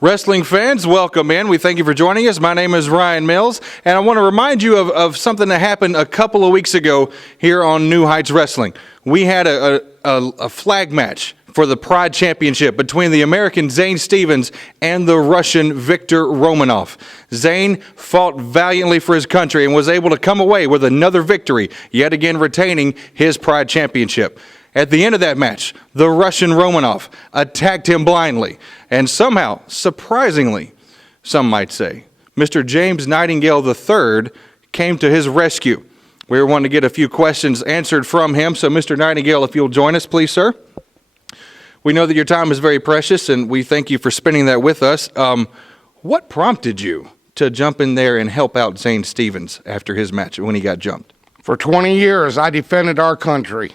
Wrestling fans, welcome in. We thank you for joining us. My name is Ryan Mills, and I want to remind you of something that happened a couple of weeks ago here on New Heights Wrestling. We had a flag match for the Pride Championship between the American Zane Stevens and the Russian Viktor Romanov. Zane fought valiantly for his country and was able to come away with another victory, yet again retaining his Pride Championship. At the end of that match, the Russian Romanov attacked him blindly, and somehow, surprisingly, some might say, Mr. James Nightingale III came to his rescue. We were wanting to get a few questions answered from him, so Mr. Nightingale, if you'll join us, please, sir. We know that your time is very precious, and we thank you for spending that with us. What prompted you to jump in there and help out Zane Stevens after his match when he got jumped? For 20 years, I defended our country.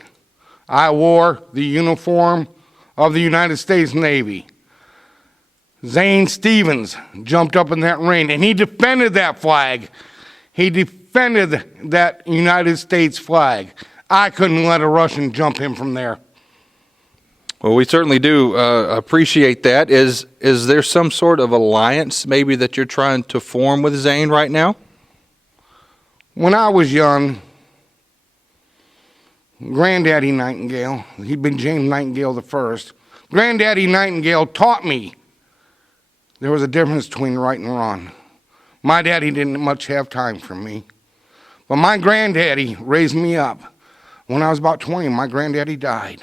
I wore the uniform of the United States Navy. Zane Stevens jumped up in that ring, and he defended that flag. He defended that United States flag. I couldn't let a Russian jump him from there. Well, we certainly do appreciate that. Is there some sort of alliance maybe that you're trying to form with Zane right now? When I was young, Granddaddy Nightingale, he'd been James Nightingale I, Granddaddy Nightingale taught me there was a difference between right and wrong. My daddy didn't much have time for me, but my granddaddy raised me up. When I was about 20, my granddaddy died.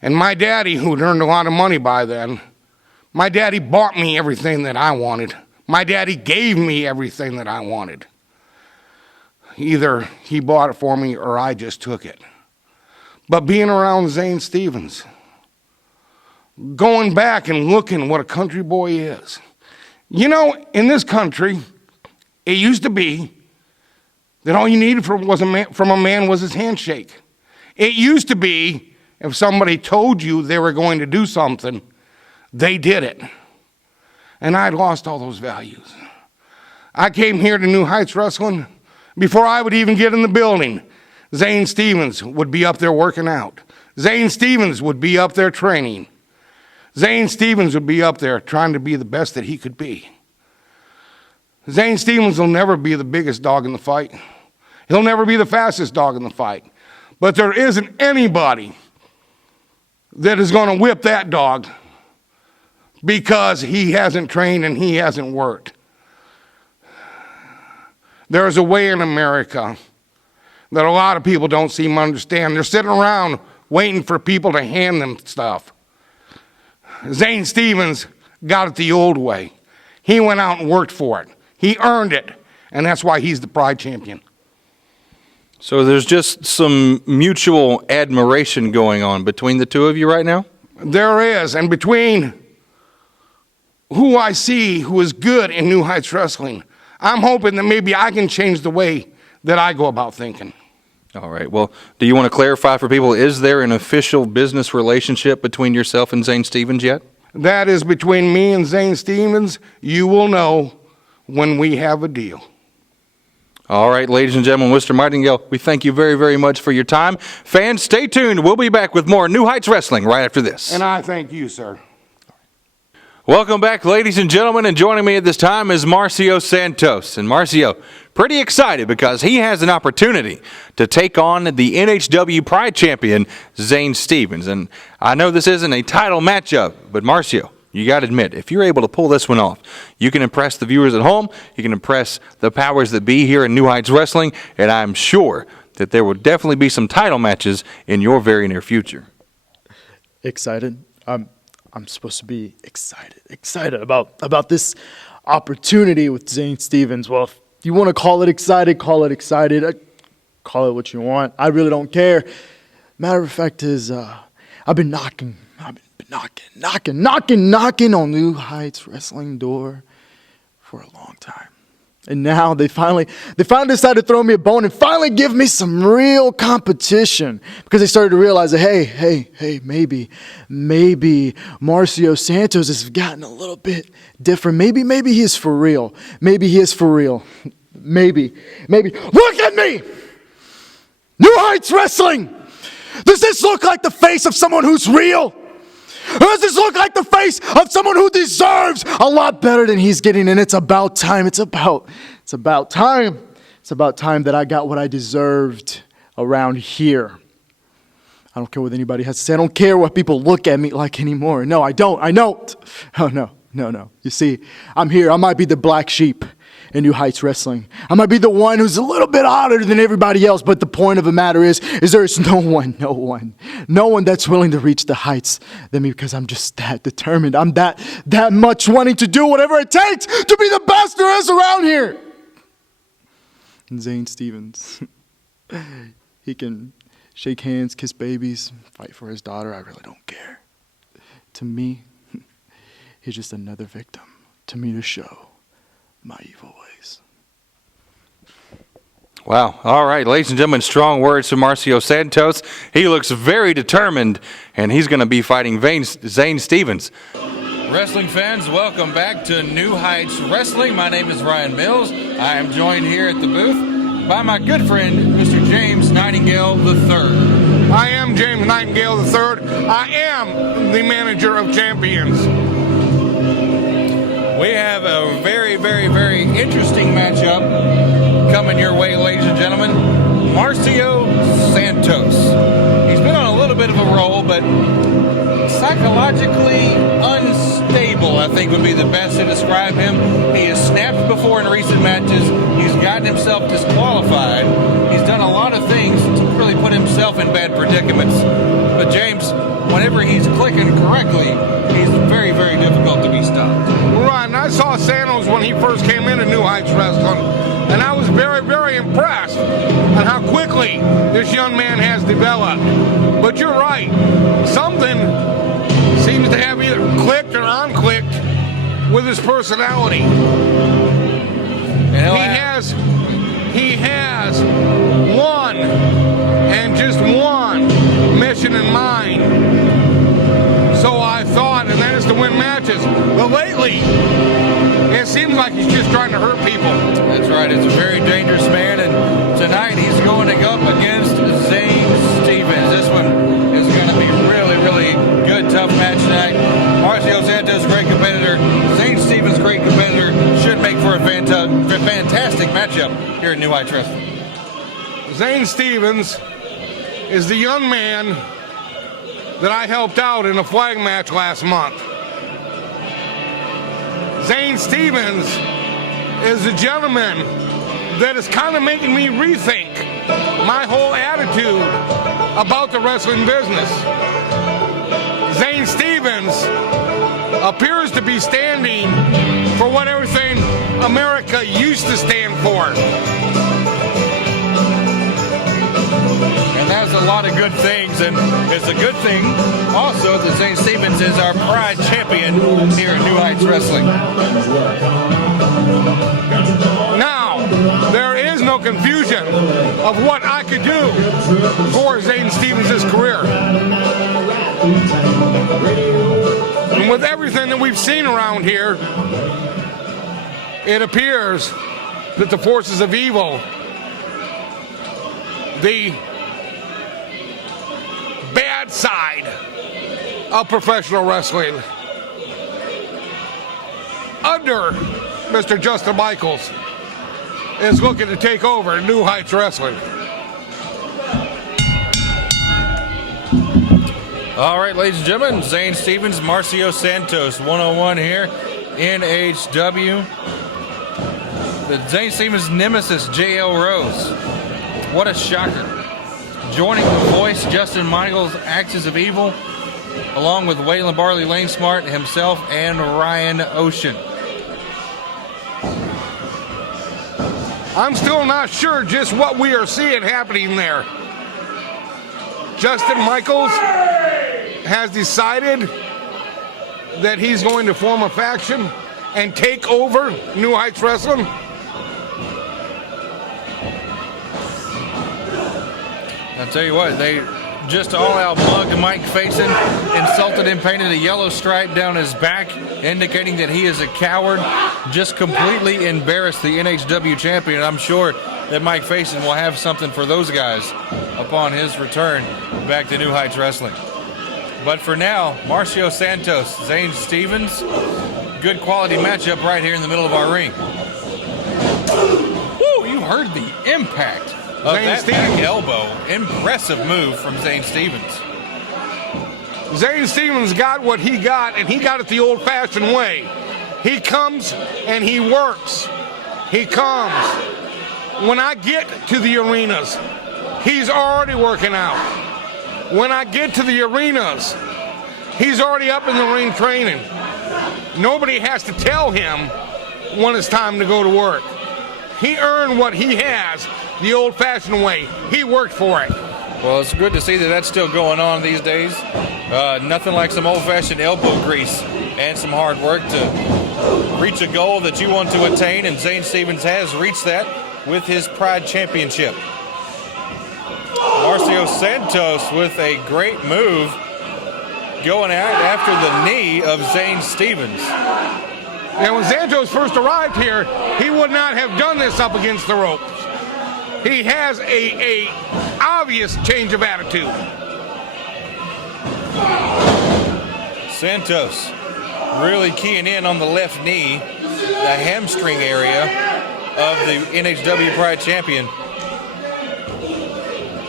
And my daddy, who'd earned a lot of money by then, my daddy bought me everything that I wanted. My daddy gave me everything that I wanted. Either he bought it for me or I just took it. But being around Zane Stevens, going back and looking what a country boy is. You know, in this country, it used to be that all you needed from a man was his handshake. It used to be if somebody told you they were going to do something, they did it. And I lost all those values. I came here to New Heights Wrestling. Before I would even get in the building, Zane Stevens would be up there working out. Zane Stevens would be up there training. Zane Stevens would be up there trying to be the best that he could be. Zane Stevens will never be the biggest dog in the fight. He'll never be the fastest dog in the fight. But there isn't anybody that is going to whip that dog because he hasn't trained and he hasn't worked. There's a way in America that a lot of people don't seem to understand. They're sitting around waiting for people to hand them stuff. Zane Stevens got it the old way. He went out and worked for it. He earned it, and that's why he's the Pride champion. So there's just some mutual admiration going on between the two of you right now? There is, and between who I see who is good in New Heights Wrestling, I'm hoping that maybe I can change the way that I go about thinking. All right. Well, do you want to clarify for people, is there an official business relationship between yourself and Zane Stevens yet? That is between me and Zane Stevens. You will know when we have a deal. All right, ladies and gentlemen, Mr. Nightingale, we thank you very, very much for your time. Fans, stay tuned. We'll be back with more New Heights Wrestling right after this. And I thank you, sir. Welcome back, ladies and gentlemen, and joining me at this time is Marcio Santos. And Marcio, pretty excited because he has an opportunity to take on the NHW Pride champion, Zane Stevens. And I know this isn't a title matchup, but Marcio, you got to admit, if you're able to pull this one off, you can impress the viewers at home, you can impress the powers that be here in New Heights Wrestling, and I'm sure that there will definitely be some title matches in your very near future. Excited? I'm supposed to be excited about this opportunity with Zane Stevens. Well, if you want to call it excited, call it excited. Call it what you want. I really don't care. Matter of fact is, I've been knocking on New Heights Wrestling door for a long time. And now they finally decided to throw me a bone and finally give me some real competition, because they started to realize that, hey, maybe Marcio Santos has gotten a little bit different. Maybe he is for real. Maybe. Look at me! New Heights Wrestling! Does this look like the face of someone who's real? Does this look like the face of someone who deserves a lot better than he's getting? And it's about time. It's about time. It's about time that I got what I deserved around here. I don't care what anybody has to say. I don't care what people look at me like anymore. No, I don't. I don't. Oh, no. You see, I'm here. I might be the black sheep in New Heights Wrestling. I might be the one who's a little bit odder than everybody else, but the point of the matter is there is no one that's willing to reach the heights than me, because I'm just that determined. I'm that much wanting to do whatever it takes to be the best there is around here. And Zane Stevens, he can shake hands, kiss babies, fight for his daughter. I really don't care. To me, he's just another victim to me to show my evil ways. Wow. All right, ladies and gentlemen, strong words from Marcio Santos. He looks very determined, and he's going to be fighting Zane Stevens. Wrestling fans, welcome back to New Heights Wrestling. My name is Ryan Mills. I am joined here at the booth by my good friend, Mr. James Nightingale III. I am James Nightingale III. I am the manager of champions. We have a very, very, very interesting matchup coming your way, ladies and gentlemen. Marcio Santos. He's been on a little bit of a roll, but psychologically unstable, I think would be the best to describe him. He has snapped before in recent matches. He's gotten himself disqualified. He's done a lot of things to really put himself in bad predicaments. But James, whenever he's clicking correctly, he's very, very difficult to be stopped. Right, and I saw Santos when he first came into New Heights Wrestling, and I was very, very impressed at how quickly this young man has developed. But you're right, something seems to have either clicked or unclicked with his personality. He has one, and just one, mission in mind. So I thought, and that is to win matches. But lately, it seems like he's just trying to hurt people. That's right. It's a very dangerous man, and tonight he's going to go up against Zane Stevens. This one is going to be really, really good, tough match tonight. Marcio Santos, great competitor. Zane Stevens, great competitor. Should make for a fantastic matchup here at New Heights Wrestling. Zane Stevens is the young man that I helped out in a flag match last month. Zane Stevens is the gentleman that is kind of making me rethink my whole attitude about the wrestling business. Zane Stevens appears to be standing for what everything America used to stand for. And that's a lot of good things, and it's a good thing also that Zane Stevens is our pride champion here at New Heights Wrestling. Now, there is no confusion of what I could do for Zane Stevens' career. And with everything that we've seen around here, it appears that the forces of evil, the bad side of professional wrestling, under Mr. Justin Michaels, is looking to take over New Heights Wrestling. All right, ladies and gentlemen, Zane Stevens, Marcio Santos, 101 here, NHW. The Zane Stevens nemesis, JL Rose. What a shocker. Joining the voice, Justin Michaels, Axis of Evil, along with Waylon Barley, Lane Smart himself, and Ryan Ocean. I'm still not sure just what we are seeing happening there. Justin Michaels has decided that he's going to form a faction and take over New Heights Wrestling. I'll tell you what, they just all-out mugged Mike Faison, insulted him, painted a yellow stripe down his back, indicating that he is a coward, just completely embarrassed the NHW champion. I'm sure that Mike Faison will have something for those guys upon his return back to New Heights Wrestling. But for now, Marcio Santos, Zane Stevens, good quality matchup right here in the middle of our ring. Woo, you heard the impact of that back elbow. Impressive move from Zane Stevens. Zane Stevens got what he got, and he got it the old-fashioned way. He comes and he works. He comes. When I get to the arenas, he's already working out. When I get to the arenas, he's already up in the ring training. Nobody has to tell him when it's time to go to work. He earned what he has the old-fashioned way. He worked for it. Well, it's good to see that that's still going on these days. Nothing like some old-fashioned elbow grease and some hard work to reach a goal that you want to attain, and Zane Stevens has reached that with his Pride Championship. Marcio Santos with a great move going out after the knee of Zane Stevens. And when Santos first arrived here, he would not have done this up against the ropes. He has a obvious change of attitude. Santos really keying in on the left knee, the hamstring area of the NHW Pride Champion.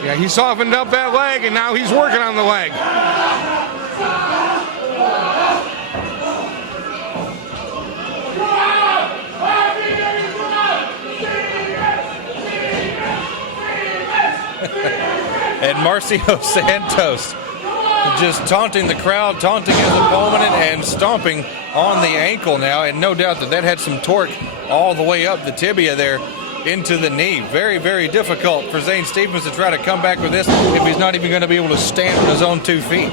Yeah, he softened up that leg, and now he's working on the leg. And Marcio Santos just taunting the crowd, taunting his opponent, and stomping on the ankle now. And no doubt that had some torque all the way up the tibia there into the knee. Very, very difficult for Zane Stevens to try to come back with this if he's not even going to be able to stand on his own 2 feet.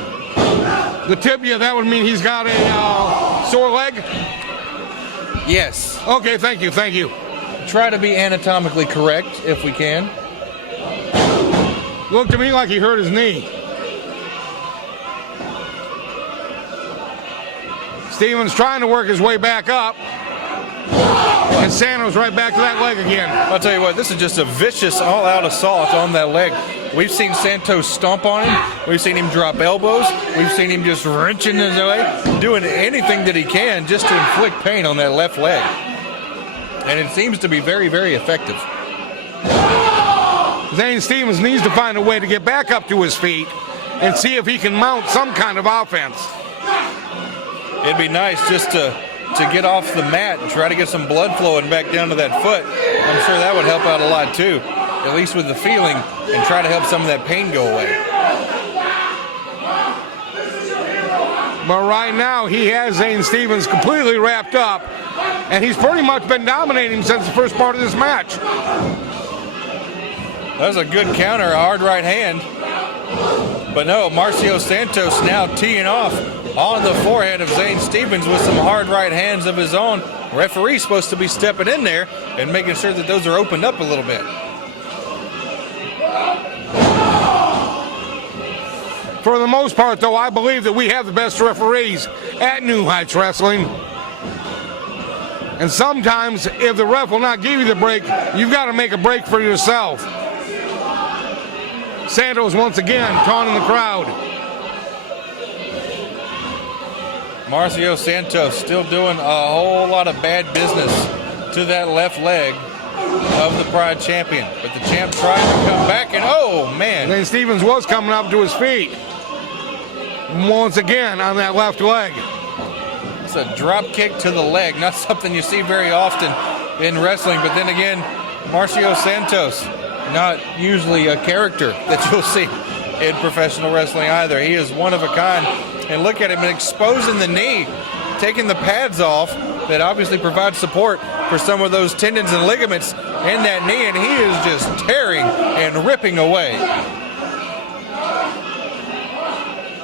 The tibia, that would mean he's got a sore leg? Yes. Okay, thank you, thank you. Try to be anatomically correct if we can. Looked to me like he hurt his knee. Stevens trying to work his way back up. And Santos right back to that leg again. I'll tell you what, this is just a vicious all-out assault on that leg. We've seen Santos stomp on him. We've seen him drop elbows. We've seen him just wrenching his way, doing anything that he can just to inflict pain on that left leg. And it seems to be very, very effective. Zane Stevens needs to find a way to get back up to his feet and see if he can mount some kind of offense. It'd be nice just to get off the mat and try to get some blood flowing back down to that foot. I'm sure that would help out a lot too, at least with the feeling, and try to help some of that pain go away. But right now, he has Zane Stevens completely wrapped up, and he's pretty much been dominating since the first part of this match. That was a good counter, a hard right hand. But no, Marcio Santos now teeing off on the forehead of Zane Stevens with some hard right hands of his own. Referee's supposed to be stepping in there and making sure that those are opened up a little bit. For the most part, though, I believe that we have the best referees at New Heights Wrestling. And sometimes, if the ref will not give you the break, you've got to make a break for yourself. Santos once again taunting the crowd. Marcio Santos still doing a whole lot of bad business to that left leg of the Pride Champion. But the champ tried to come back, and oh, man. Zane Stevens was coming up to his feet. Once again on that left leg. It's a drop kick to the leg. Not something you see very often in wrestling. But then again, Marcio Santos, not usually a character that you'll see in professional wrestling either. He is one of a kind. And look at him exposing the knee, taking the pads off that obviously provide support for some of those tendons and ligaments in that knee, and he is just tearing and ripping away.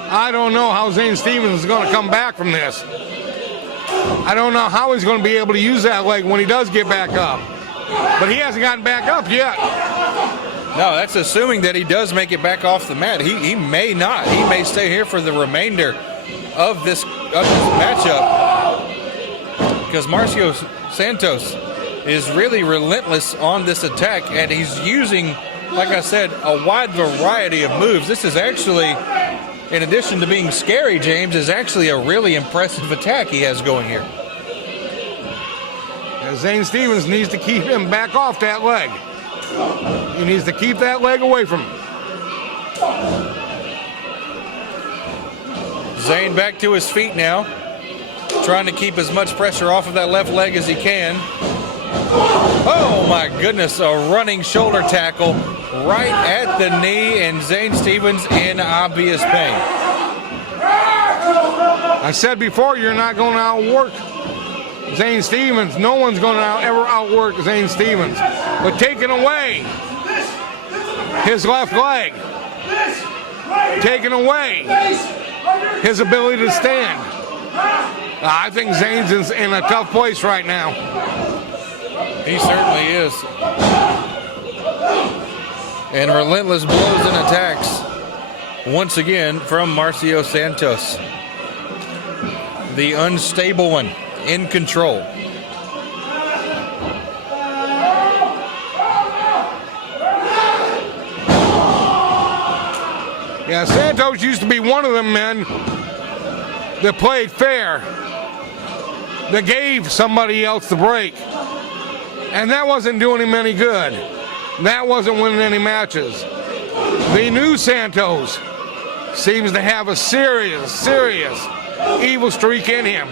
I don't know how Zane Stevens is going to come back from this. I don't know how he's going to be able to use that leg when he does get back up. But he hasn't gotten back up yet. No, that's assuming that he does make it back off the mat. He may not. He may stay here for the remainder of this matchup, because Marcio Santos is really relentless on this attack, and he's using, like I said, a wide variety of moves. This is actually in addition to being scary, James, is actually a really impressive attack he has going here. And Zane Stevens needs to keep him back off that leg. He needs to keep that leg away from him. Zane back to his feet now, trying to keep as much pressure off of that left leg as he can. Oh my goodness, a running shoulder tackle right at the knee, and Zane Stevens in obvious pain. I said before, you're not going to outwork Zane Stevens. No one's going to ever outwork Zane Stevens. But taking away his left leg, taking away his ability to stand. I think Zane's in a tough place right now. He certainly is. And relentless blows and attacks once again from Marcio Santos. The unstable one in control. Yeah, Santos used to be one of them men that played fair, that gave somebody else the break. And that wasn't doing him any good. That wasn't winning any matches. The new Santos seems to have a serious evil streak in him.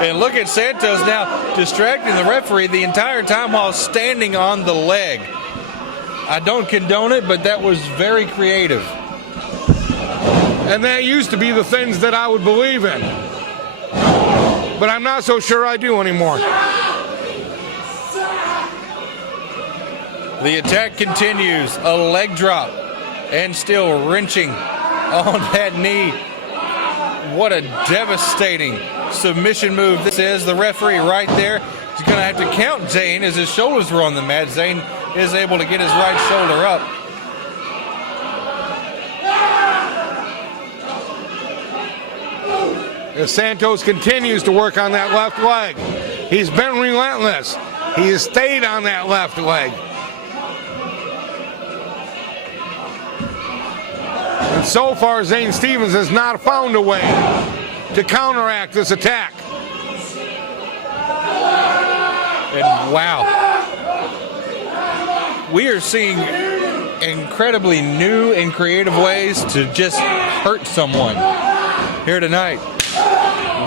And look at Santos now distracting the referee the entire time while standing on the leg. I don't condone it, but that was very creative. And that used to be the things that I would believe in. But I'm not so sure I do anymore. The attack continues. A leg drop. And still wrenching on that knee. What a devastating submission move this is. The referee right there is going to have to count Zane as his shoulders were on the mat. Zane is able to get his right shoulder up. As Santos continues to work on that left leg, he's been relentless. He has stayed on that left leg. And so far, Zane Stevens has not found a way to counteract this attack. And wow, we are seeing incredibly new and creative ways to just hurt someone here tonight.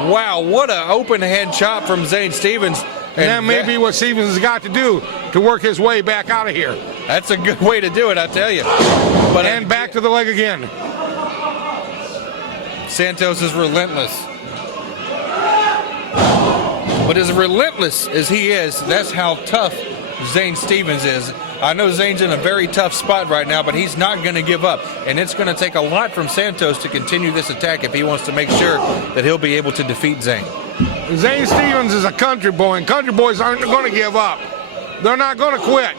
Wow, what an open hand chop from Zane Stevens. And that may be what Stevens has got to do to work his way back out of here. That's a good way to do it, I tell you. But and back to the leg again. Santos is relentless. But as relentless as he is, that's how tough Zane Stevens is. I know Zane's in a very tough spot right now, but he's not going to give up. And it's going to take a lot from Santos to continue this attack if he wants to make sure that he'll be able to defeat Zane. Zane Stevens is a country boy, and country boys aren't going to give up. They're not going to quit.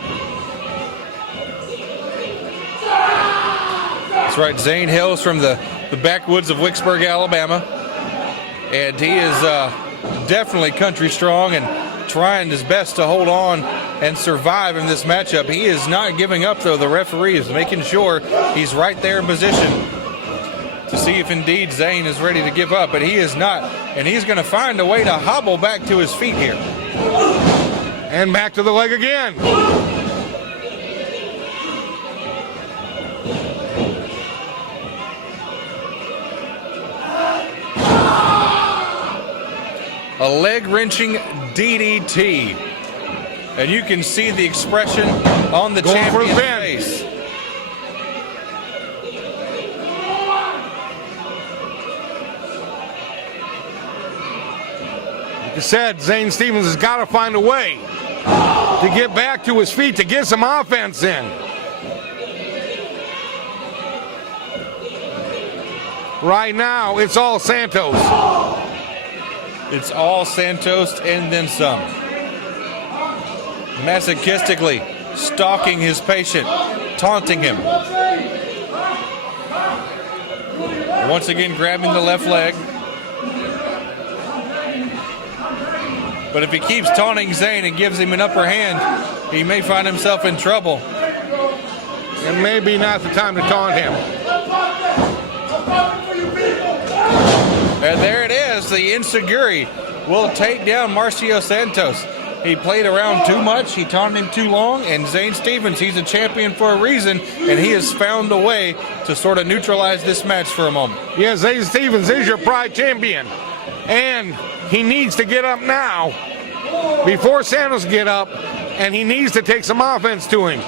That's right. Zane hails from the backwoods of Wicksburg, Alabama. And he is definitely country strong and trying his best to hold on and survive in this matchup. He is not giving up, though. The referee is making sure he's right there in position to see if indeed Zane is ready to give up, but he is not. And he's going to find a way to hobble back to his feet here. And back to the leg again. A leg-wrenching DDT. And you can see the expression on the champion's face. Like I said, Zane Stevens has got to find a way to get back to his feet, to get some offense in. Right now, it's all Santos. It's all Santos and then some. Masochistically stalking his patient, taunting him. Once again grabbing the left leg. But if he keeps taunting Zane and gives him an upper hand, he may find himself in trouble. And maybe not the time to taunt him. And there it is. The Inseguri will take down Marcio Santos. He played around too much. He taunted him too long. And Zane Stevens, he's a champion for a reason. And he has found a way to sort of neutralize this match for a moment. Yeah, Zane Stevens is your Pride champion. And he needs to get up now before Santos get up. And he needs to take some offense to him.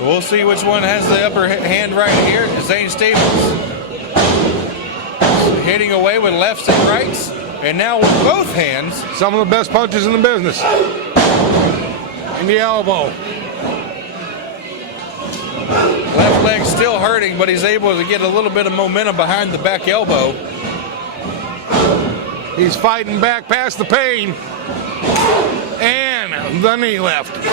We'll see which one has the upper hand right here. Zane Stevens hitting away with lefts and rights. And now with both hands. Some of the best punches in the business. In the elbow. Left leg still hurting, but he's able to get a little bit of momentum behind the back elbow. He's fighting back past the pain. And the knee left. Good.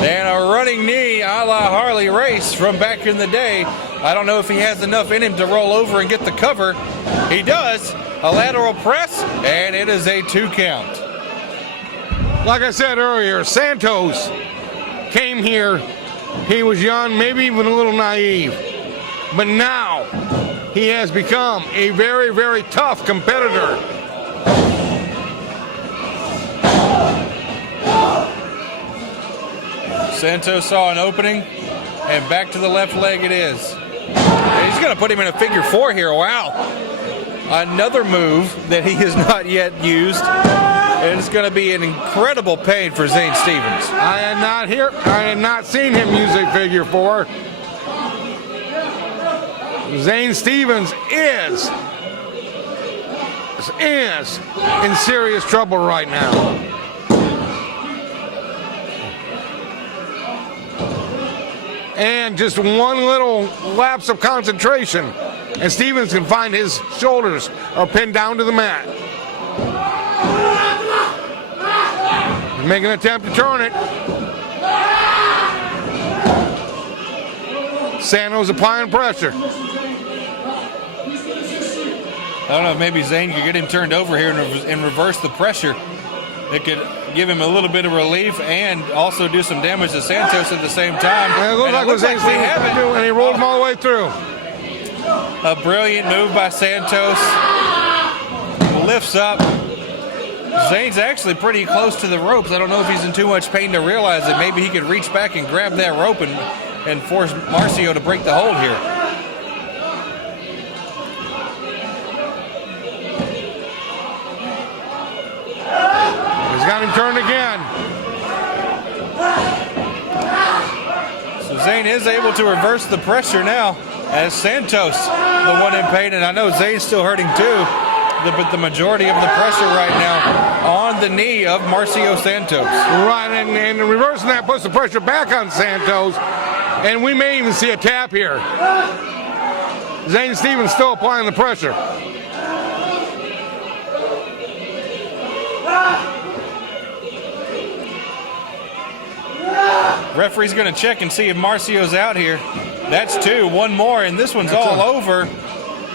And a running knee a la Harley Race from back in the day. I don't know if he has enough in him to roll over and get the cover. He does. A lateral press, and it is a 2 count. Like I said earlier, Santos came here. He was young, maybe even a little naive. But now he has become a very, very tough competitor. Santos saw an opening, and back to the left leg it is. And he's going to put him in a figure 4 here. Wow. Another move that he has not yet used. And it's going to be an incredible pain for Zane Stevens. I had not seen him use a figure 4. Zane Stevens is in serious trouble right now. And just one little lapse of concentration, and Stevens can find his shoulders are pinned down to the mat. He's making an attempt to turn it. Santos applying pressure. I don't know if maybe Zane could get him turned over here and reverse the pressure. It could give him a little bit of relief and also do some damage to Santos at the same time. And it looks like what Zane Stevens can do, and he rolled him all the way through. A brilliant move by Santos. Lifts up. Zane's actually pretty close to the ropes. I don't know if he's in too much pain to realize that maybe he could reach back and grab that rope and force Marcio to break the hold here. He's got him turned again. So Zane is able to reverse the pressure now as Santos, the one in pain. And I know Zane's still hurting too, but the majority of the pressure right now on the knee of Marcio Santos. Right, and reversing that puts the pressure back on Santos. And we may even see a tap here. Zane Stevens still applying the pressure. Referee's going to check and see if Marcio's out here. That's 2, one more, and this one's all over.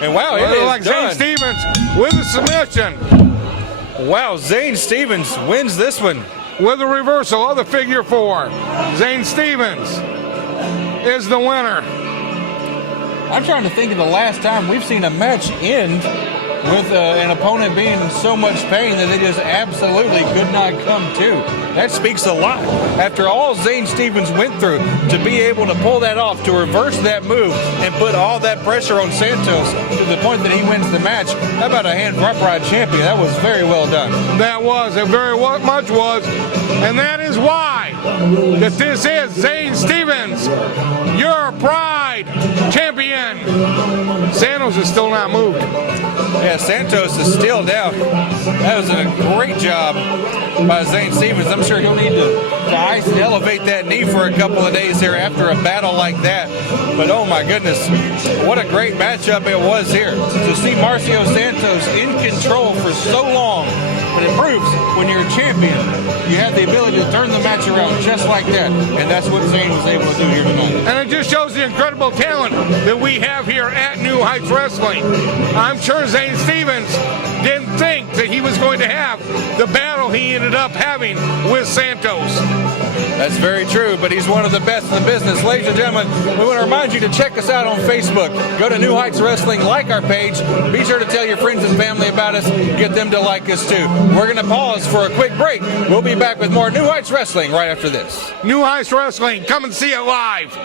And wow, it is like done. Zane Stevens with a submission. Wow, Zane Stevens wins this one. With a reversal of the figure 4. Zane Stevens is the winner. I'm trying to think of the last time we've seen a match end with an opponent being in so much pain that they just absolutely could not come to. That speaks a lot. After all Zane Stevens went through, to be able to pull that off, to reverse that move, and put all that pressure on Santos to the point that he wins the match. How about a hand for Pride champion? That was very well done. That was, it very much was. And that is why that this is Zane Stevens, your Pride champion. Santos is still not moved. Yeah, Santos is still down. That was a great job by Zane Stevens. I'm sure he'll need to ice and elevate that knee for a couple of days here after a battle like that. But oh my goodness, what a great matchup it was here. To see Marcio Santos in control for so long But it proves when you're a champion, you have the ability to turn the match around just like that. And that's what Zane was able to do here tonight. And it just shows the incredible talent that we have here at New Heights Wrestling. I'm sure Zane Stevens didn't think that he was going to have the battle he ended up having with Santos. That's very true, but he's one of the best in the business. Ladies and gentlemen, we want to remind you to check us out on Facebook. Go to New Heights Wrestling, like our page. Be sure to tell your friends and family about us. Get them to like us too. We're going to pause for a quick break. We'll be back with more New Heights Wrestling right after this. New Heights Wrestling, come and see it live.